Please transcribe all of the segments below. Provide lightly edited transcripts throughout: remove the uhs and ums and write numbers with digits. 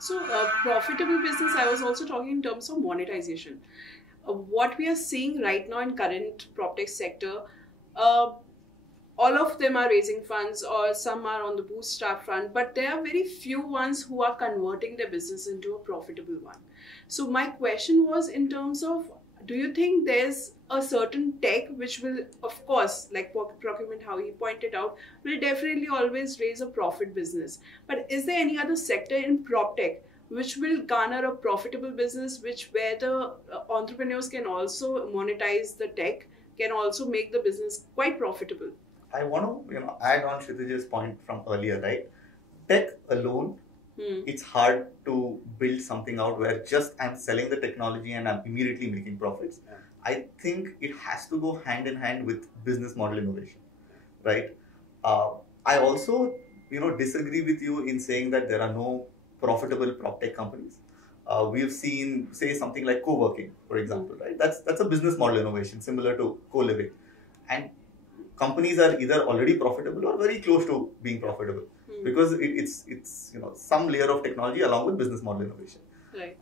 So, profitable business, I was also talking in terms of monetization. What we are seeing right now in current PropTech sector, uh, all of them are raising funds or some are on the bootstrap front, but there are very few ones who are converting their business into a profitable one. So my question was in terms of, do you think there's a certain tech which will, of course, like procurement, how he pointed out, will definitely always raise a profit business. But is there any other sector in PropTech which will garner a profitable business, which where the entrepreneurs can also monetize the tech, can also make the business quite profitable? I want to add on Kshitij's point from earlier, right? Tech alone, it's hard to build something out where just I'm selling the technology and I'm immediately making profits. Yeah. I think it has to go hand in hand with business model innovation, right? I also disagree with you in saying that there are no profitable prop tech companies. We've seen, say, something like co-working, for example, right? That's a business model innovation similar to co-living, and companies are either already profitable or very close to being profitable because it's some layer of technology along with business model innovation. Right.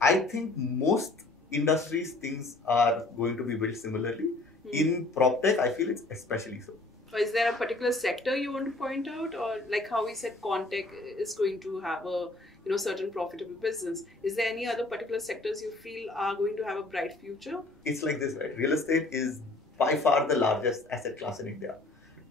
I think most industries things are going to be built similarly. In prop tech, I feel it's especially so. So is there a particular sector you want to point out, or like how we said, Contech is going to have a certain profitable business? Is there any other particular sectors you feel are going to have a bright future? It's like this, right? Real estate is by far the largest asset class in India.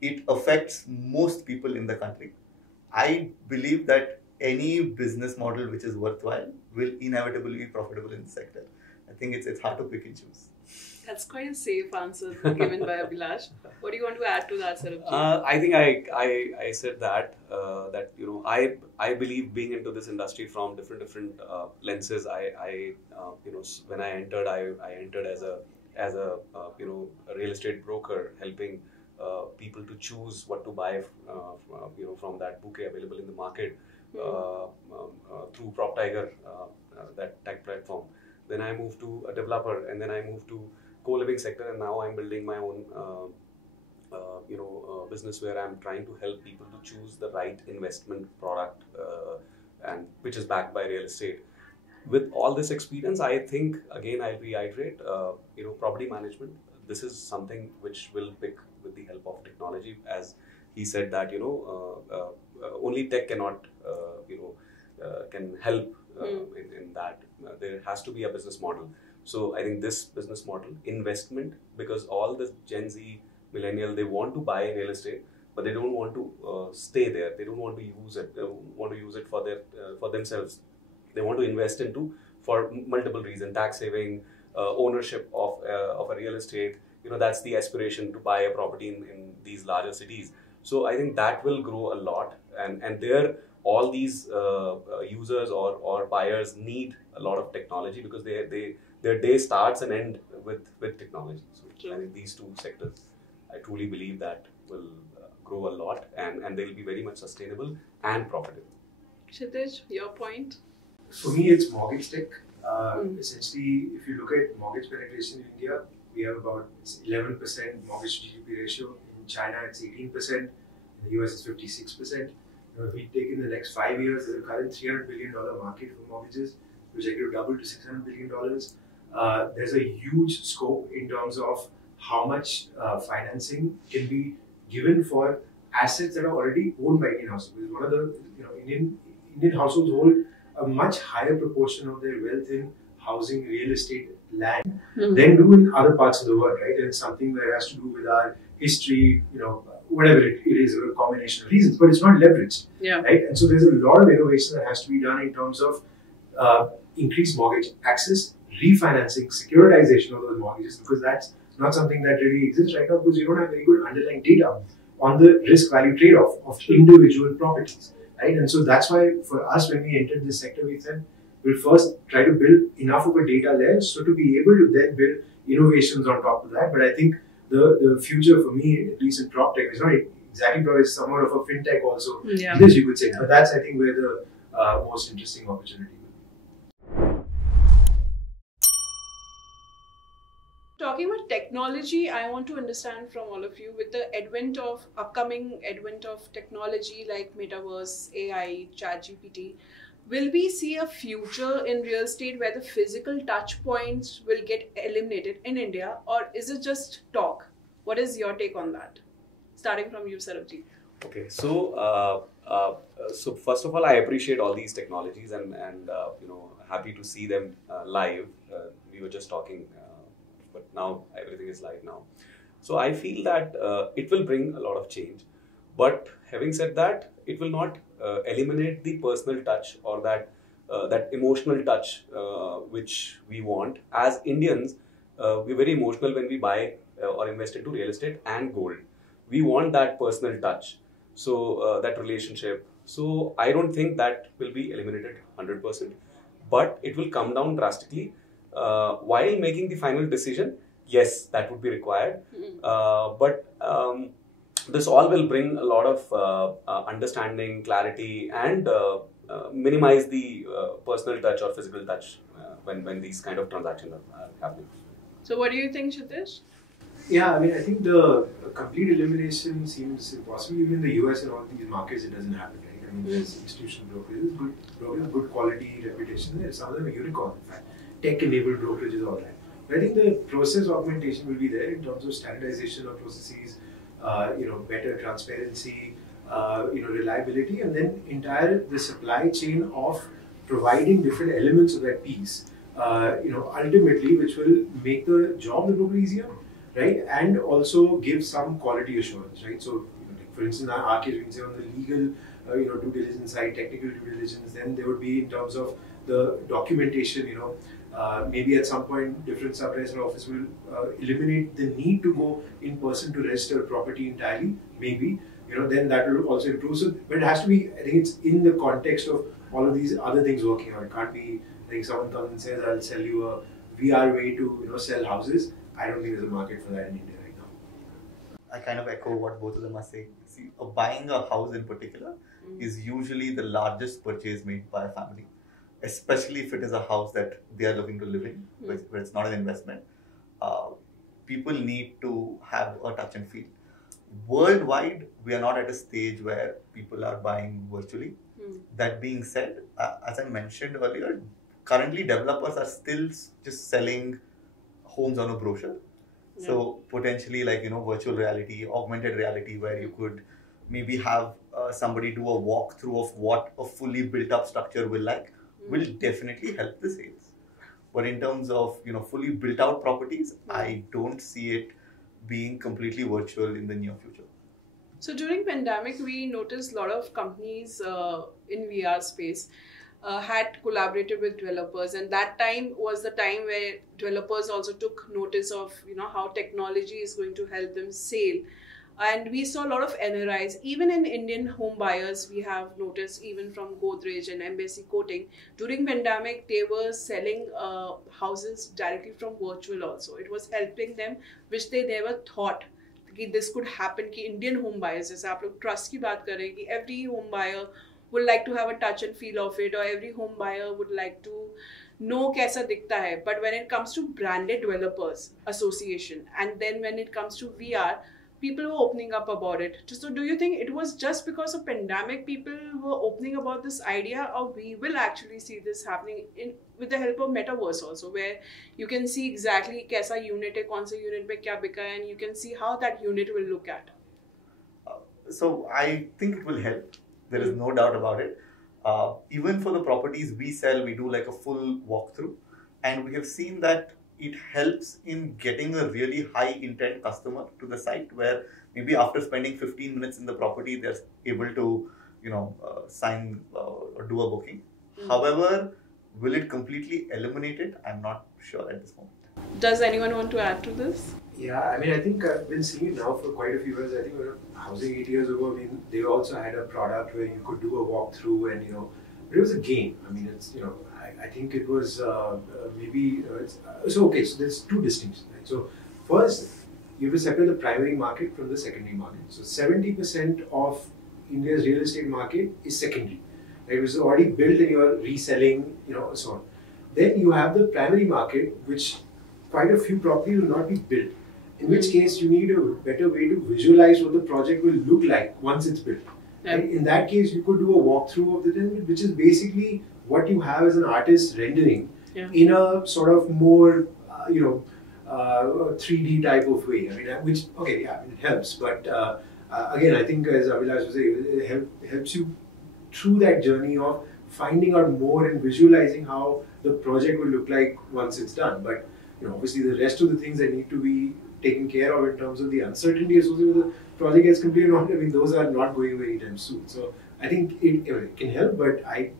It affects most people in the country. I believe that any business model which is worthwhile will inevitably be profitable in the sector. I think it's hard to pick and choose. That's quite a safe answer given by Abhilash. What do you want to add to that, Sarabjeet? I think I said that I believe being into this industry from different lenses. When I entered, I entered as a real estate broker, helping people to choose what to buy from that bouquet available in the market through PropTiger, that tech platform. Then I moved to a developer, and then I moved to co-living sector, and now I'm building my own business where I'm trying to help people to choose the right investment product and which is backed by real estate. With all this experience, I think, again, I'll reiterate, property management, this is something which will pick with the help of technology. As he said that, only tech cannot, can help in that. There has to be a business model. So I think this business model, investment, because all the Gen Z, millennial, they want to buy real estate, but they don't want to stay there. They don't want to use it. They want to use it for for themselves. They want to invest into for multiple reasons: tax saving, ownership of a real estate. That's the aspiration, to buy a property in these larger cities. So I think that will grow a lot, and there all these users or buyers need a lot of technology because their day starts and ends with technology. So I think these two sectors, I truly believe that will grow a lot, and they'll be very much sustainable and profitable. Kshitij, your point? For me, it's mortgage tech. Essentially, if you look at mortgage penetration in India, we have about 11% mortgage to GDP ratio. In China, it's 18%. In the US, it's 56%. If we take in the next 5 years, there's a current $300 billion market for mortgages, projected to double to $600 billion. There's a huge scope in terms of how much financing can be given for assets that are already owned by Indian households. Because one of the Indian households hold a much higher proportion of their wealth in housing, real estate, land than do in other parts of the world, right? And it's something that has to do with our history, whatever it is, a combination of reasons, but it's not leveraged, right? And so there's a lot of innovation that has to be done in terms of increased mortgage access, refinancing, securitization of those mortgages, because that's not something that really exists right now because you don't have very good underlying data on the risk-value trade-off of individual properties, right? And so that's why for us, when we entered this sector, we said we'll first try to build enough of a data layer so to be able to then build innovations on top of that. But I think the future for me, at least in PropTech, is not exactly PropTech, it's somewhat of a fintech also, because you could say. But that's, I think, where the most interesting opportunity will be. Talking about technology, I want to understand from all of you, with the upcoming advent of technology like Metaverse, AI, ChatGPT, will we see a future in real estate where the physical touch points will get eliminated in India, or is it just talk? What is your take on that? Starting from you, Sarabjeet. Okay, so first of all, I appreciate all these technologies and happy to see them live. We were just talking, but now everything is live now. So I feel that it will bring a lot of change. But having said that, it will not eliminate the personal touch or that emotional touch which we want. As Indians, we're very emotional when we buy or invest into real estate and gold. We want that personal touch, so that relationship. So I don't think that will be eliminated 100%, but it will come down drastically. While making the final decision, yes, that would be required. But this all will bring a lot of understanding, clarity, and minimize the personal touch or physical touch when these kind of transactions are happening. So what do you think, Kshitij? Yeah, I mean, I think the complete elimination seems impossible. Even in the US and all these markets, it doesn't happen, right? I mean, there's institutional brokerages, good quality, reputation. Some of them are unicorn, in fact. Tech-enabled brokerages, all that. But I think the process augmentation will be there in terms of standardization of processes, better transparency, reliability, and then the supply chain of providing different elements of that piece, ultimately, which will make the job a little easier, right? And also give some quality assurance, right? So, for instance, our case, we can say on the legal, due diligence side, technical due diligence, then there would be in terms of the documentation, maybe at some point different sub-register office will eliminate the need to go in person to register a property entirely, maybe, then that will also improve. So, but it has to be, I think it's in the context of all of these other things working out. It can't be, I think someone comes and says, I'll sell you a VR way to, sell houses. I don't think there's a market for that in India right now. I kind of echo what both of them are saying. See, buying a house in particular is usually the largest purchase made by a family, especially if it is a house that they are looking to live in, where it's not an investment. People need to have a touch and feel. Worldwide, we are not at a stage where people are buying virtually. That being said, as I mentioned earlier, currently developers are still just selling homes on a brochure. Yeah. So potentially virtual reality, augmented reality, where you could maybe have somebody do a walkthrough of what a fully built up structure will definitely help the sales. But in terms of fully built out properties, I don't see it being completely virtual in the near future. So during pandemic, we noticed a lot of companies in VR space had collaborated with developers, and that time was the time where developers also took notice of how technology is going to help them sell. And we saw a lot of NRIs, even in Indian home buyers. We have noticed, even from Godrej and Embassy Coating, during pandemic they were selling houses directly from virtual also. It was helping them, which they never thought that this could happen. Ki Indian home buyers, जैसे आप लोग trust की बात कर रहे हैं कि every home buyer would like to have a touch and feel of it, or every home buyer would like to know कैसा दिखता है. But when it comes to branded developers association, and then when it comes to VR, people were opening up about it. So do you think it was just because of pandemic people were opening about this idea, or we will actually see this happening with the help of Metaverse also, where you can see exactly kaisa unit hai, kaun se unit mein kya bika hai, and you can see how that unit will look at? So I think it will help. There is no doubt about it. Even for the properties we sell, we do like a full walkthrough, and we have seen that it helps in getting a really high intent customer to the site, where maybe after spending 15 minutes in the property, they're able to, sign or do a booking. However, will it completely eliminate it? I'm not sure at this moment. Does anyone want to add to this? Yeah, I mean, I think I've been seeing it now for quite a few years. I think housing 8 years ago, they also had a product where you could do a walkthrough, and but it was a game. I mean, it's I think it was so there's two distinctions, right? So first, you have to separate the primary market from the secondary market. So 70% of India's real estate market is secondary, right? It was already built and you're reselling, so on. Then you have the primary market, which quite a few properties will not be built. In which case, you need a better way to visualize what the project will look like once it's built. Right? In that case, you could do a walkthrough of the tenant, which is basically what you have is an artist rendering Yeah. in a sort of more, 3D type of way. I mean, which, okay, yeah, I mean, it helps. But again, I think as Abhilash was saying, it helps you through that journey of finding out more and visualizing how the project will look like once it's done. But obviously the rest of the things that need to be taken care of in terms of the uncertainty associated with the project gets completed or not, I mean, those are not going away anytime soon. So I think it can help, but I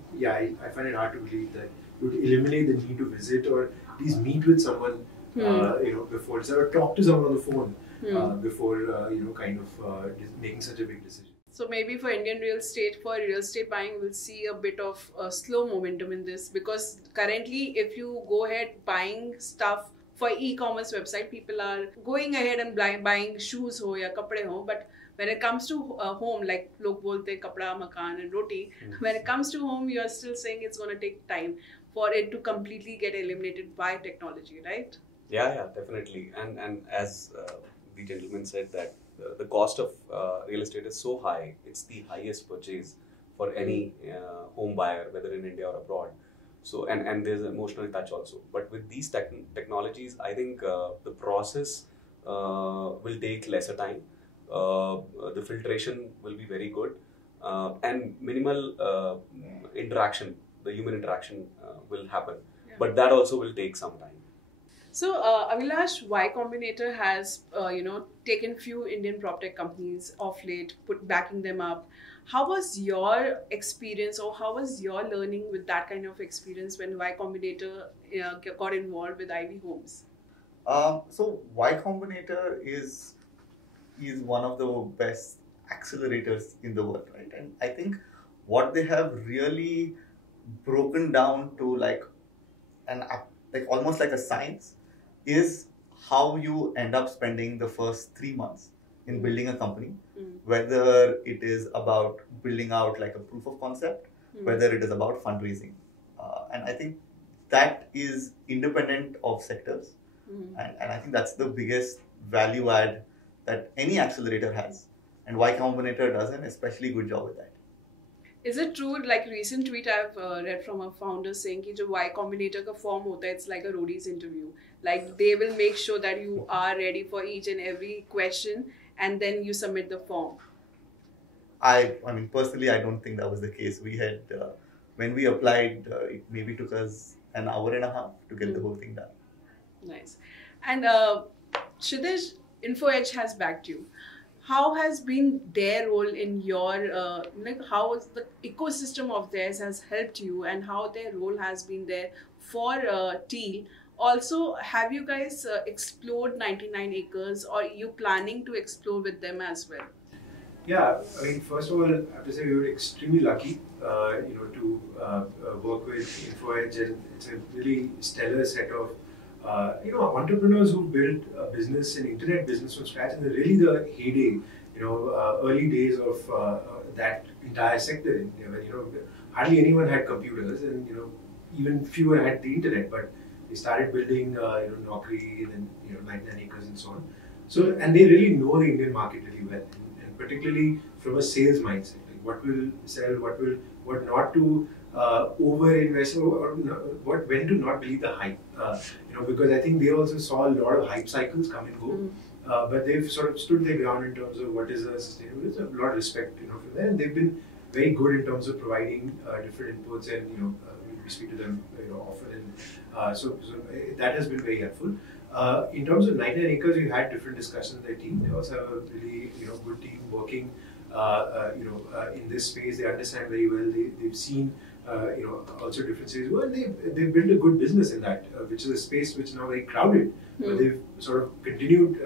find it hard to believe that it would eliminate the need to visit or at least meet with someone, before, or talk to someone on the phone before, making such a big decision. So maybe for Indian real estate buying, we'll see a bit of a slow momentum in this, because currently if you go ahead buying stuff for e-commerce website, people are going ahead and buying shoes ho ya kapde ho, but when it comes to home, like log bolte kapda, makan and roti, when it comes to home, you are still saying it's going to take time for it to completely get eliminated by technology, right? Yeah, definitely. And as the gentleman said that the cost of real estate is so high, it's the highest purchase for any home buyer, whether in India or abroad. So and there's an emotional touch also. But with these technologies, I think the process will take lesser time. The filtration will be very good, and minimal interaction, the human interaction will happen. Yeah. But that also will take some time. So, Abhilash, Y Combinator has, taken few Indian Proptech companies off late, backing them up. How was your experience, or how was your learning with that kind of experience when Y Combinator got involved with Ivy Homes? So Y Combinator is one of the best accelerators in the world, right? And I think what they have really broken down to like almost like a science is how you end up spending the first 3 months in building a company, whether it is about building out like a proof of concept, whether it is about fundraising. And I think that is independent of sectors. And I think that's the biggest value add that any accelerator has. And Y Combinator does an especially good job with that. Is it true, like recent tweet I've read from a founder saying कि जो Y Combinator का form होता है, it's like a roadies interview. Like they will make sure that you are ready for each and every question, and then you submit the form. I mean, personally, I don't think that was the case. We had, when we applied, it maybe took us an hour and a half to get the whole thing done. Nice. And Kshitij, InfoEdge has backed you. How has been their role in your, how is the ecosystem of theirs has helped you, and how their role has been there for TEAL? Also, have you guys explored 99 acres, or are you planning to explore with them as well? Yeah, I mean, first of all, I have to say we were extremely lucky, to work with InfoEdge, and it's a really stellar set of entrepreneurs who built a business, an internet business from scratch, and really the heyday, early days of that entire sector. When hardly anyone had computers, and even fewer had the internet. But they started building, Naukri, and then 99 acres and so on. So, and they really know the Indian market really well, and particularly from a sales mindset, like what will sell, what not to over invest, or when to not believe the hype. Because I think they also saw a lot of hype cycles come and go, but they've sort of stood their ground in terms of what is a sustainable. There's a lot of respect, from there, and they've been very good in terms of providing different inputs, and we speak to them often, and so that has been very helpful. In terms of 99 acres, we've had different discussions with their team. They also have a really good team working in this space. They understand very well. They've seen also different cities. Well, they've built a good business in that, which is a space which is now very crowded. But they've sort of continued,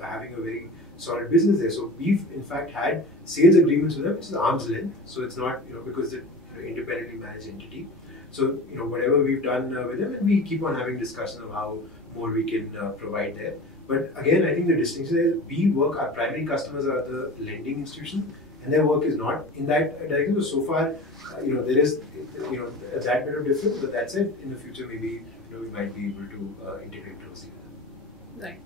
having a very solid business there. So we've in fact had sales agreements with them, which is arm's length. So it's not because they're independently managed entity. So whatever we've done with them, and we keep on having discussions of how more we can provide there. But again, I think the distinction is our primary customers are the lending institution, and their work is not in that direction. So far, there is that bit of difference. But that said, in the future, maybe we might be able to integrate closely with them. Right.